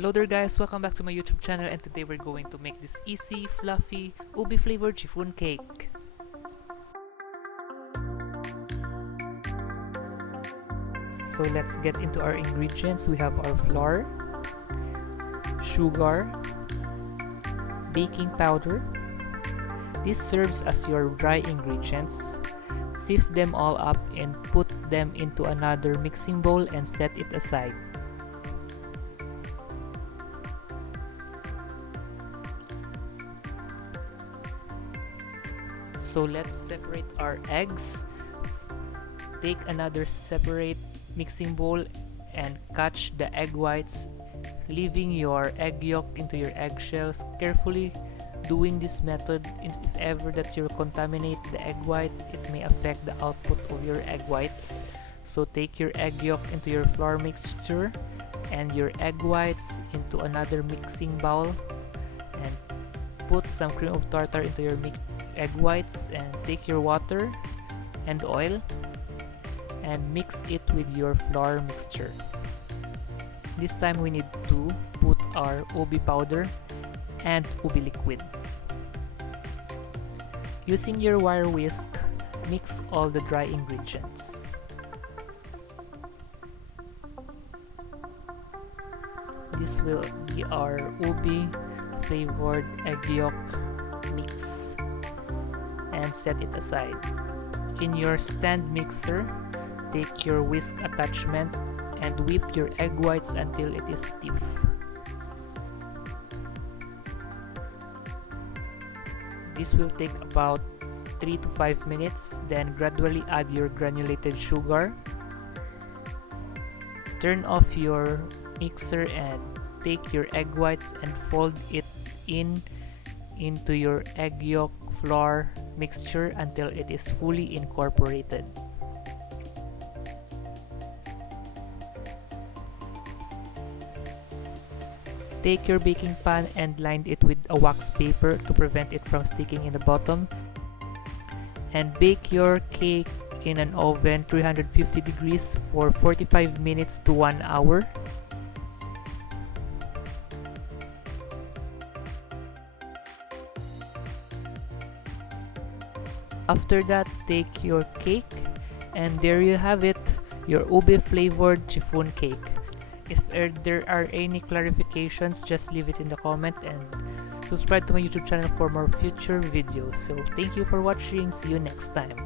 Hello there guys, welcome back to my YouTube channel, and today we're going to make this easy, fluffy, ube flavored chiffon cake. So let's get into our ingredients. We have our flour, sugar, baking powder. This serves as your dry ingredients. Sift them all up and put them into another mixing bowl and set it aside. So let's separate our eggs. Take another separate mixing bowl and catch the egg whites, leaving your egg yolk into your eggshells. Carefully doing this method, if ever that you contaminate the egg white, it may affect the output of your egg whites. So take your egg yolk into your flour mixture and your egg whites into another mixing bowl, and put some cream of tartar into your egg whites, and take your water and oil and mix it with your flour mixture. This time we need to put our ube powder and ube liquid. Using your wire whisk, mix all the dry ingredients. This will be our ube flavored egg yolk mix, and set it aside. In your stand mixer, take your whisk attachment and whip your egg whites until it is stiff. This will take about 3 to 5 minutes. Then gradually add your granulated sugar. Turn off your mixer and take your egg whites and fold it into your egg yolk flour mixture until it is fully incorporated. Take your baking pan and line it with a wax paper to prevent it from sticking in the bottom, and bake your cake in an oven 350 degrees for 45 minutes to 1 hour. After that, take your cake, and there you have it, your ube flavored chiffon cake. If there are any clarifications, just leave it in the comment, and subscribe to my YouTube channel for more future videos. So thank you for watching. See you next time.